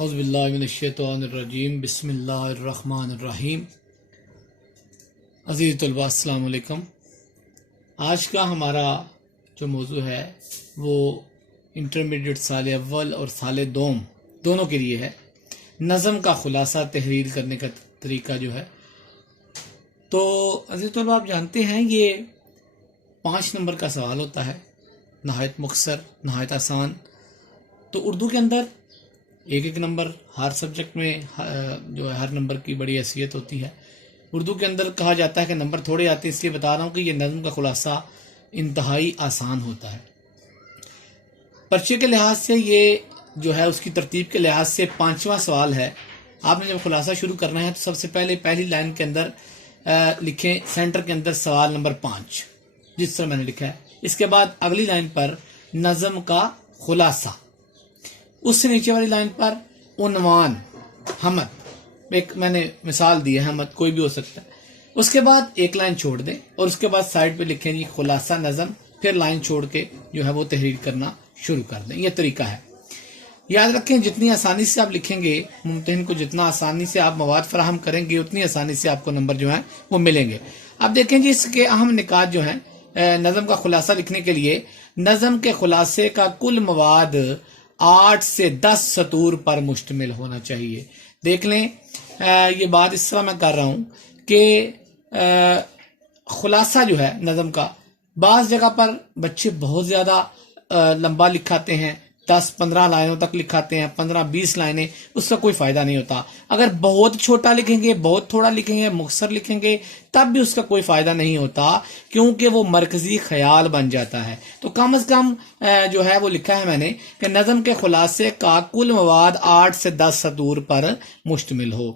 اعوذ باللہ من الشیطان الرجیم بسم اللہ الرحمن الرحیم۔ عزیز طلباء السلام علیکم۔ آج کا ہمارا جو موضوع ہے وہ انٹرمیڈیٹ سال اول اور سال دوم دونوں کے لیے ہے۔ نظم کا خلاصہ تحریر کرنے کا طریقہ جو ہے، تو عزیز طلباء آپ جانتے ہیں یہ 5 نمبر کا سوال ہوتا ہے، نہایت مختصر، نہایت آسان۔ تو اردو کے اندر ایک نمبر ہر سبجیکٹ میں جو ہے ہر نمبر کی بڑی حیثیت ہوتی ہے۔ اردو کے اندر کہا جاتا ہے کہ نمبر تھوڑے آتے ہیں، اس لیے بتا رہا ہوں کہ یہ نظم کا خلاصہ انتہائی آسان ہوتا ہے۔ پرچے کے لحاظ سے یہ جو ہے اس کی ترتیب کے لحاظ سے 5واں سوال ہے۔ آپ نے جب خلاصہ شروع کرنا ہے تو سب سے پہلے پہلی لائن کے اندر لکھیں سینٹر کے اندر سوال نمبر 5، جس طرح میں نے لکھا ہے۔ اس کے بعد اگلی لائن پر نظم کا خلاصہ، اس سے نیچے والی لائن پر عنوان حمد، ایک میں نے مثال دی ہے، حمد کوئی بھی ہو سکتا ہے۔ اس کے بعد ایک لائن چھوڑ دیں اور اس کے بعد سائڈ پہ لکھیں جی خلاصہ نظم، پھر لائن چھوڑ کے جو ہے وہ تحریر کرنا شروع کر دیں۔ یہ طریقہ ہے، یاد رکھیں جتنی آسانی سے آپ لکھیں گے، ممتحن کو جتنا آسانی سے آپ مواد فراہم کریں گے اتنی آسانی سے آپ کو نمبر جو ہیں وہ ملیں گے۔ اب دیکھیں جی اس کے اہم نکات جو ہیں نظم کا خلاصہ لکھنے کے لیے۔ نظم کے خلاصے کا کل مواد 8 سے 10 سطور پر مشتمل ہونا چاہیے۔ دیکھ لیں یہ بات اس طرح میں کر رہا ہوں کہ خلاصہ جو ہے نظم کا، بعض جگہ پر بچے بہت زیادہ لمبا لکھاتے ہیں، 10-15 لائنوں تک لکھاتے ہیں، 15-20 لائنیں، اس کا کوئی فائدہ نہیں ہوتا۔ اگر بہت چھوٹا لکھیں گے، بہت تھوڑا لکھیں گے، مختصر لکھیں گے، تب بھی اس کا کوئی فائدہ نہیں ہوتا، کیونکہ وہ مرکزی خیال بن جاتا ہے۔ تو کم از کم جو ہے وہ لکھا ہے میں نے کہ نظم کے خلاصے کا کل مواد 8 سے 10 سطور پر مشتمل ہو۔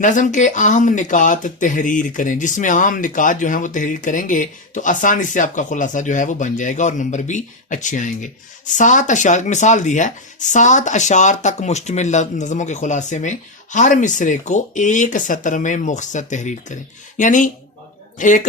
نظم کے اہم نکات تحریر کریں، جس میں اہم نکات جو ہیں وہ تحریر کریں گے تو آسانی سے آپ کا خلاصہ جو ہے وہ بن جائے گا اور نمبر بھی اچھے آئیں گے۔ 7 اشعار مثال دی ہے، 7 اشعار تک مشتمل نظموں کے خلاصے میں ہر مصرے کو ایک سطر میں مختصر تحریر کریں۔ یعنی ایک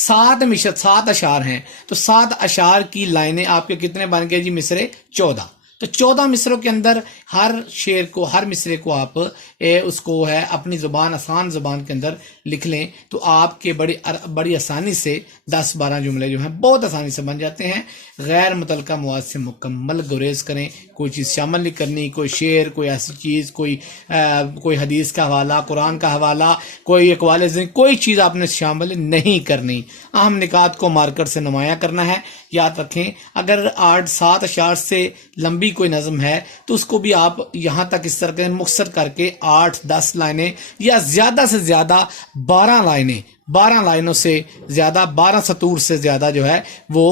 7 اشعار ہیں تو 7 اشعار کی لائنیں آپ کے کتنے بن گئے جی مصرے؟ 14۔ تو 14 مصروں کے اندر ہر شعر کو، ہر مصرے کو آپ اس کو ہے اپنی زبان، آسان زبان کے اندر لکھ لیں تو آپ کے بڑی آسانی سے 10-12 جملے جو ہیں بہت آسانی سے بن جاتے ہیں۔ غیر متعلقہ مواد سے مکمل گریز کریں، کوئی چیز شامل نہیں کرنی، کوئی شعر، کوئی ایسی چیز، کوئی حدیث کا حوالہ، قرآن کا حوالہ، کوئی اقوال ذہن، کوئی چیز آپ نے شامل نہیں کرنی۔ اہم نکات کو مارکر سے نمایاں کرنا ہے۔ یاد رکھیں اگر 8-7 اشعار سے لمبی کوئی نظم ہے تو اس کو بھی آپ یہاں تک اس طرح کے مختصر کر کے 8-10 لائنیں یا زیادہ سے زیادہ 12 لائنیں، 12 لائنوں سے زیادہ، 12 سطور سے زیادہ جو ہے وہ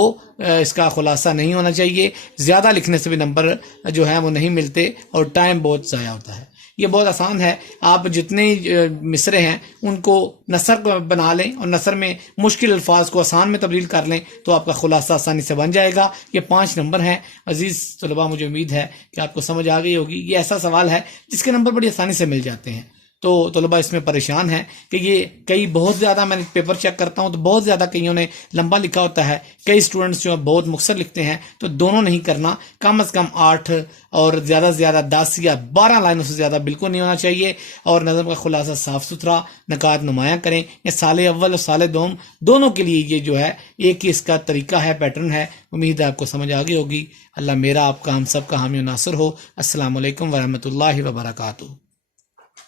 اس کا خلاصہ نہیں ہونا چاہیے۔ زیادہ لکھنے سے بھی نمبر جو ہے وہ نہیں ملتے اور ٹائم بہت ضائع ہوتا ہے۔ یہ بہت آسان ہے، آپ جتنے مصرے ہیں ان کو نثر بنا لیں اور نثر میں مشکل الفاظ کو آسان میں تبدیل کر لیں تو آپ کا خلاصہ آسانی سے بن جائے گا۔ یہ 5 نمبر ہیں۔ عزیز طلباء مجھے امید ہے کہ آپ کو سمجھ آ گئی ہوگی۔ یہ ایسا سوال ہے جس کے نمبر بڑی آسانی سے مل جاتے ہیں، تو طلباء اس میں پریشان ہیں کہ یہ کئی بہت زیادہ، میں نے پیپر چیک کرتا ہوں تو بہت زیادہ کئیوں نے لمبا لکھا ہوتا ہے، کئی اسٹوڈنٹس جو بہت مختصر لکھتے ہیں، تو دونوں نہیں کرنا۔ کم از کم 8 اور زیادہ سے زیادہ 10 یا 12 لائنوں سے زیادہ بالکل نہیں ہونا چاہیے، اور نظم کا خلاصہ صاف ستھرا، نکات نمایاں کریں۔ یہ سال اول اور سال دوم دونوں کے لیے یہ جو ہے ایک ہی اس کا طریقہ ہے، پیٹرن ہے۔ امید ہے آپ کو سمجھ آ گئی ہوگی۔ اللہ میرا، آپ کا، ہم سب کا حامی و ناصر ہو۔ السلام علیکم ورحمۃ اللہ وبرکاتہ۔